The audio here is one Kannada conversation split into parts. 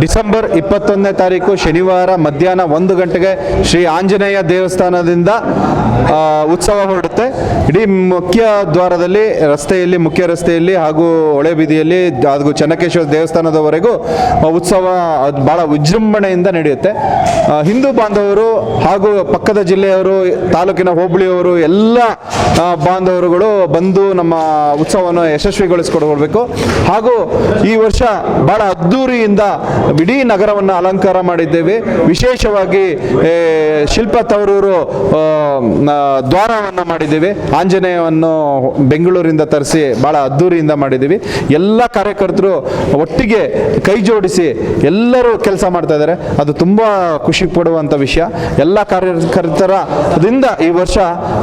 ಡಿಸೆಂಬರ್ ಇಪ್ಪತ್ತೊಂದನೇ ತಾರೀಕು ಶನಿವಾರ ಮಧ್ಯಾಹ್ನ ಒಂದು ಗಂಟೆಗೆ ಶ್ರೀ ಆಂಜನೇಯ ದೇವಸ್ಥಾನದಿಂದ ಉತ್ಸವ ಹೊರಡುತ್ತೆ. ಇಡೀ ಮುಖ್ಯ ದ್ವಾರದಲ್ಲಿ, ರಸ್ತೆಯಲ್ಲಿ, ಮುಖ್ಯ ರಸ್ತೆಯಲ್ಲಿ ಹಾಗೂ ಹೊಳೆ ಬೀದಿಯಲ್ಲಿ ಹಾಗೂ ಚೆನ್ನಕೇಶ್ವರ ದೇವಸ್ಥಾನದವರೆಗೂ ಉತ್ಸವ ಬಹಳ ವಿಜೃಂಭಣೆಯಿಂದ ನಡೆಯುತ್ತೆ. ಹಿಂದೂ ಬಾಂಧವರು ಹಾಗೂ ಪಕ್ಕದ ಜಿಲ್ಲೆಯವರು, ತಾಲೂಕಿನ ಹೋಬಳಿಯವರು, ಎಲ್ಲ ಬಾಂಧವರುಗಳು ಬಂದು ನಮ್ಮ ಉತ್ಸವವನ್ನು ಯಶಸ್ವಿಗೊಳಿಸಿಕೊಡಬೇಕು. ಹಾಗೂ ಈ ವರ್ಷ ಬಹಳ ಅದ್ದೂರಿಯಿಂದ ಇಡೀ ನಗರವನ್ನು ಅಲಂಕಾರ ಮಾಡಿದ್ದೇವೆ. ವಿಶೇಷವಾಗಿ ಶಿಲ್ಪ ತವರೂರು ದ್ವಾರವನ್ನು ಮಾಡಿದ್ದೇವೆ. ಆಂಜನೇಯವನ್ನು ಬೆಂಗಳೂರಿಂದ ತರಿಸಿ ಬಹಳ ಅದ್ದೂರಿಯಿಂದ ಮಾಡಿದ್ದೀವಿ. ಎಲ್ಲ ಕಾರ್ಯಕರ್ತರು ಒಟ್ಟಿಗೆ ಕೈ ಜೋಡಿಸಿ ಎಲ್ಲರೂ ಕೆಲಸ ಮಾಡ್ತಾ ಇದ್ದಾರೆ. ಅದು ತುಂಬ ಖುಷಿ. ಪಡುವಂಥ ವಿಷಯ. ಎಲ್ಲ ಕಾರ್ಯಕರ್ತರದಿಂದ ಈ ವರ್ಷ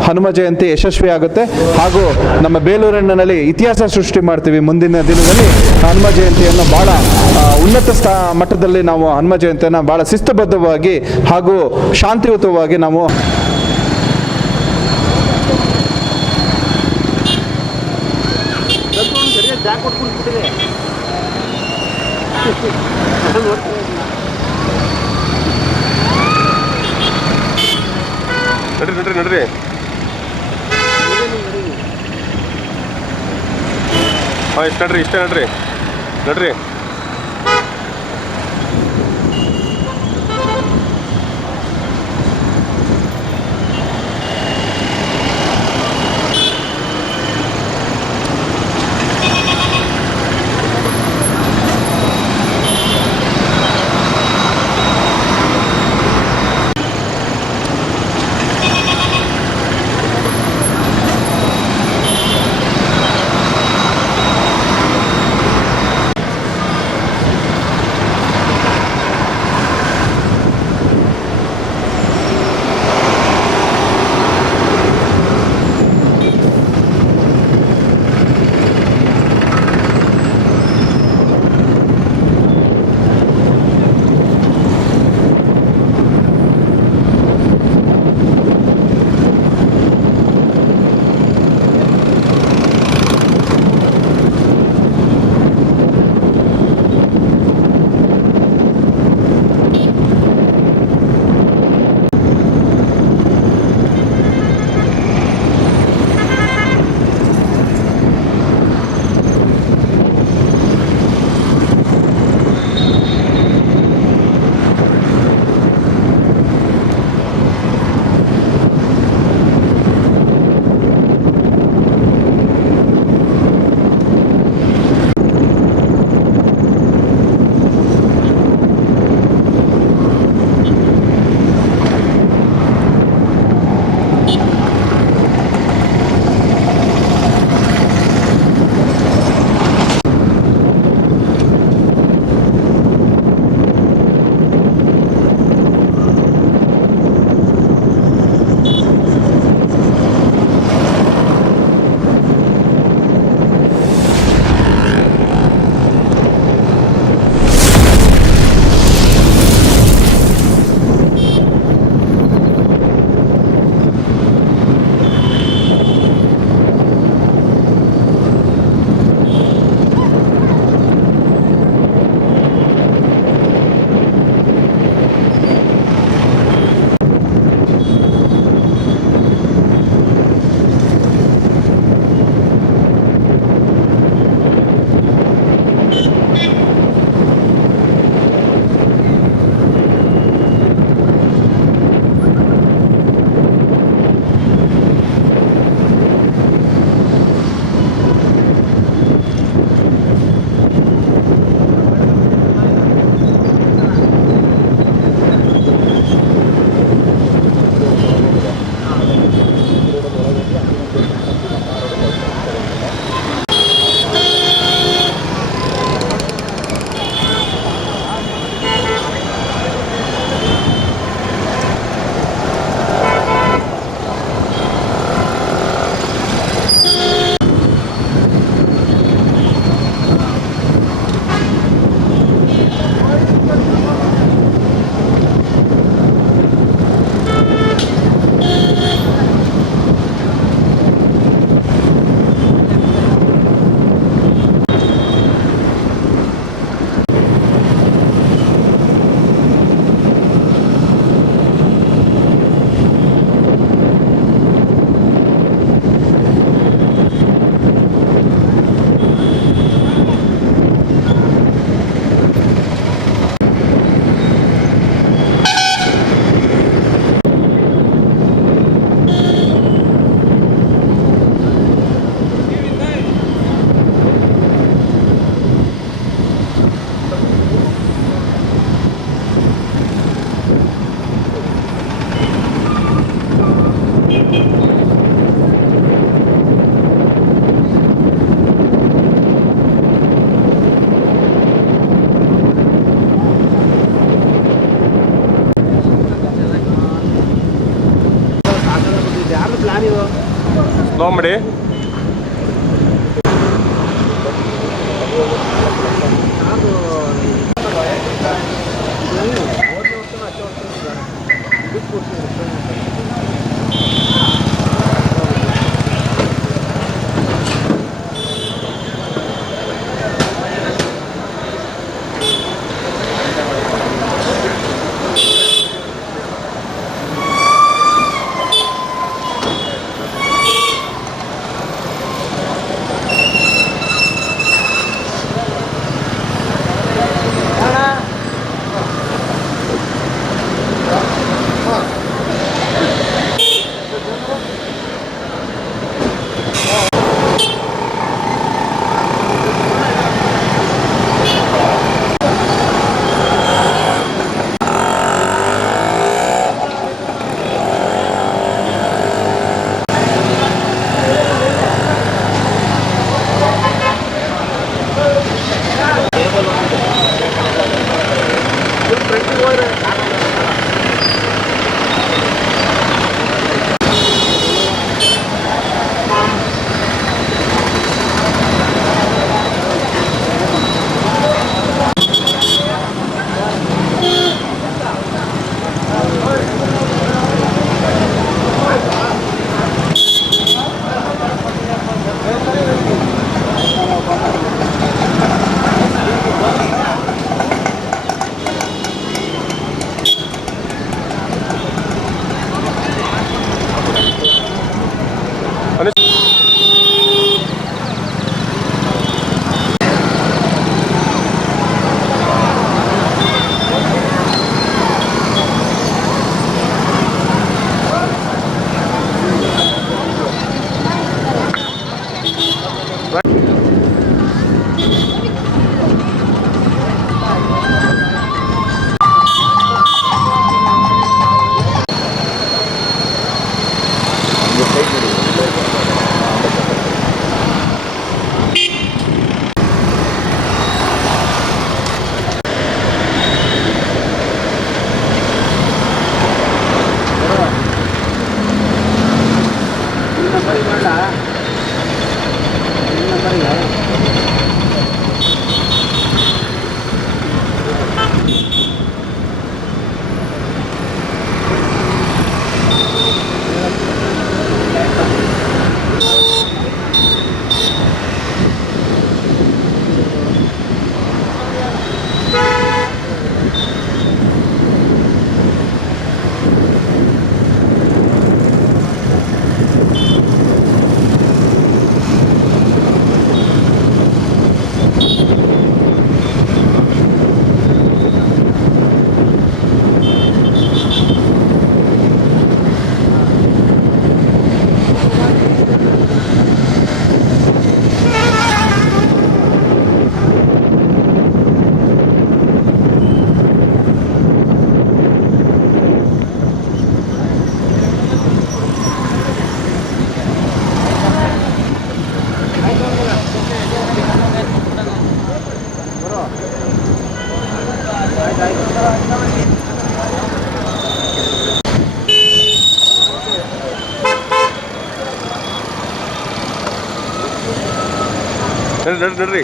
ಹನುಮ ಜಯಂತಿ ಯಶಸ್ವಿ ಆಗುತ್ತೆ ಹಾಗೂ ನಮ್ಮ ಬೇಲೂರಿನಲ್ಲಿ ಇತಿಹಾಸ ಸೃಷ್ಟಿ ಮಾಡ್ತೀವಿ ಮುಂದಿನ ದಿನದಲ್ಲಿ. ಹನುಮ ಜಯಂತಿಯನ್ನು ಭಾಳ ಉನ್ನತ ಸ್ಥಾ, ಮಟ್ಟದಲ್ಲಿ ನಾವು ಹನುಮ ಜಯಂತಿಯನ್ನು ಭಾಳ ಶಿಸ್ತುಬದ್ಧವಾಗಿ ಹಾಗೂ ಶಾಂತಿಯುತವಾಗಿ ನಾವು ನಡ್ರಿ ನಡ್ರಿ ನಡ್ರಿ. ಹಾಂ ಇಷ್ಟು ನಡ್ರಿ ಇಷ್ಟೇ ನಡ್ರಿ. ನಡ್ರಿ. nombre ನಡ್ರಿ ನಡ್ರಿ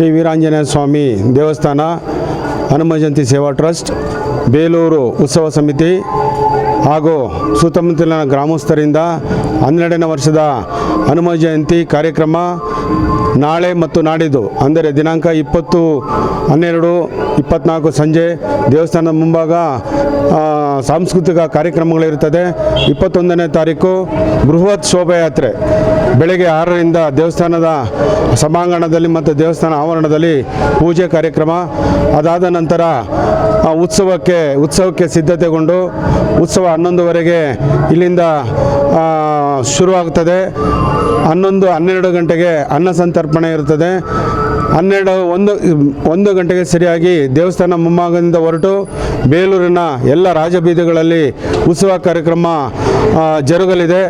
ಶ್ರೀ ವೀರಾಂಜನೇಯ ಸ್ವಾಮಿ ದೇವಸ್ಥಾನ ಹನುಮ ಜಯಂತಿ ಸೇವಾ ಟ್ರಸ್ಟ್ ಬೇಲೂರು ಉತ್ಸವ ಸಮಿತಿ ಹಾಗೂ ಸುತ್ತಮುತ್ತಲಿನ ಗ್ರಾಮಸ್ಥರಿಂದ ಹನ್ನೆರಡನೇ ವರ್ಷದ ಹನುಮ ಜಯಂತಿ ಕಾರ್ಯಕ್ರಮ ನಾಳೆ ಮತ್ತು ನಾಡಿದ್ದು, ಅಂದರೆ ದಿನಾಂಕ ಇಪ್ಪತ್ತು ಹನ್ನೆರಡು, ಇಪ್ಪತ್ನಾಲ್ಕು ಸಂಜೆ ದೇವಸ್ಥಾನದ ಮುಂಭಾಗ ಸಾಂಸ್ಕೃತಿಕ ಕಾರ್ಯಕ್ರಮಗಳಿರುತ್ತದೆ. ಇಪ್ಪತ್ತೊಂದನೇ ತಾರೀಕು ಬೃಹತ್ ಶೋಭಾಯಾತ್ರೆ. ಬೆಳಗ್ಗೆ ಆರರಿಂದ ದೇವಸ್ಥಾನದ ಸಭಾಂಗಣದಲ್ಲಿ ಮತ್ತು ದೇವಸ್ಥಾನ ಆವರಣದಲ್ಲಿ ಪೂಜೆ ಕಾರ್ಯಕ್ರಮ. ಅದಾದ ನಂತರ ಉತ್ಸವಕ್ಕೆ ಉತ್ಸವಕ್ಕೆ ಸಿದ್ಧತೆಗೊಂಡು, ಉತ್ಸವ ಹನ್ನೊಂದುವರೆಗೆ ಇಲ್ಲಿಂದ ಶುರುವಾಗ್ತದೆ. ಹನ್ನೊಂದು, ಹನ್ನೆರಡು ಗಂಟೆಗೆ ಅನ್ನ ಸಂತರ್ಪಣೆ ಇರುತ್ತದೆ. ಹನ್ನೆರಡು, ಒಂದು ಒಂದು ಗಂಟೆಗೆ ಸರಿಯಾಗಿ ದೇವಸ್ಥಾನ ಮುಂಭಾಗದಿಂದ ಹೊರಟು ಬೇಲೂರಿನ ಎಲ್ಲ ರಾಜಬೀದಿಗಳಲ್ಲಿ ಉತ್ಸವ ಕಾರ್ಯಕ್ರಮ ಜರುಗಲಿದೆ.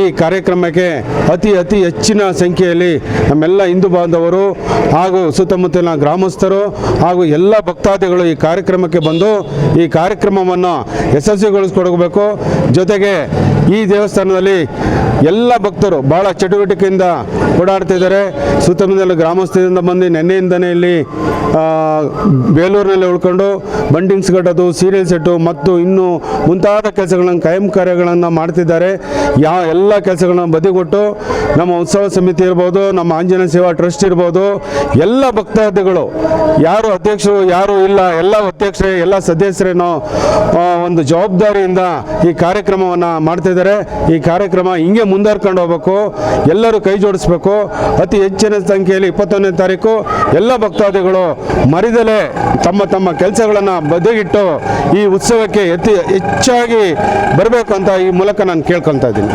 ಈ ಕಾರ್ಯಕ್ರಮಕ್ಕೆ ಅತಿ ಅತಿ ಹೆಚ್ಚಿನ ಸಂಖ್ಯೆಯಲ್ಲಿ ನಮ್ಮೆಲ್ಲ ಹಿಂದೂ ಬಾಂಧವರು ಹಾಗೂ ಸುತ್ತಮುತ್ತಲಿನ ಗ್ರಾಮಸ್ಥರು ಹಾಗೂ ಎಲ್ಲ ಭಕ್ತಾದಿಗಳು ಈ ಕಾರ್ಯಕ್ರಮಕ್ಕೆ ಬಂದು ಈ ಕಾರ್ಯಕ್ರಮವನ್ನು ಯಶಸ್ವಿಗೊಳಿಸ್ಕೊಡಬೇಕು. ಜೊತೆಗೆ ಈ ದೇವಸ್ಥಾನದಲ್ಲಿ ಎಲ್ಲ ಭಕ್ತರು ಭಾಳ ಚಟುವಟಿಕೆಯಿಂದ ಓಡಾಡ್ತಿದ್ದಾರೆ ಸುತ್ತಮುತ್ತಲ ಗ್ರಾಮಸ್ಥರಿಂದ ಬಂದು ನೆನ್ನೆಯಿಂದನೇ ಇಲ್ಲಿ ಬೇಲೂರಿನಲ್ಲಿ ಉಳ್ಕೊಂಡು ಬಂಡಿಂಗ್ಸ್ ಕಟ್ಟೋದು, ಸೀರಿಯಲ್ ಸೆಟ್ಟು ಮತ್ತು ಇನ್ನೂ ಮುಂತಾದ ಕೆಲಸಗಳನ್ನು ಕಾಯಂ ಕಾರ್ಯಗಳನ್ನು ಮಾಡ್ತಿದ್ದಾರೆ. ಯಾವ ಎಲ್ಲ ಕೆಲಸಗಳನ್ನು ಬದಿಗೊಟ್ಟು ನಮ್ಮ ಉತ್ಸವ ಸಮಿತಿ ಇರ್ಬೋದು, ನಮ್ಮ ಆಂಜನೇಯ ಸೇವಾ ಟ್ರಸ್ಟ್ ಇರ್ಬೋದು, ಎಲ್ಲ ಭಕ್ತಾದಿಗಳು, ಯಾರು ಅಧ್ಯಕ್ಷರು, ಯಾರು ಇಲ್ಲ, ಎಲ್ಲ ಅಧ್ಯಕ್ಷರೇ, ಎಲ್ಲ ಸದಸ್ಯರೇನೋ ಒಂದು ಜವಾಬ್ದಾರಿಯಿಂದ ಈ ಕಾರ್ಯಕ್ರಮವನ್ನು ಮಾಡ್ತಿದ್ದಾರೆ. ಈ ಕಾರ್ಯಕ್ರಮ ಹಿಂಗೆ ಮುಂದುವರ್ಕೊಂಡು ಹೋಗ್ಬೇಕು. ಎಲ್ಲರೂ ಕೈ ಜೋಡಿಸ್ಬೇಕು. ಅತಿ ಹೆಚ್ಚಿನ ಸಂಖ್ಯೆಯಲ್ಲಿ ಇಪ್ಪತ್ತೊಂದನೇ ತಾರೀಕು ಎಲ್ಲ ಭಕ್ತಾದಿಗಳು ಮರಿದಲೇ ತಮ್ಮ ತಮ್ಮ ಕೆಲಸಗಳನ್ನು ಬದಿಗಿಟ್ಟು ಈ ಉತ್ಸವಕ್ಕೆ ಅತಿ ಹೆಚ್ಚಾಗಿ ಬರಬೇಕು ಅಂತ ಈ ಮೂಲಕ ನಾನು ಕೇಳ್ಕೊತಾ ಇದ್ದೀನಿ.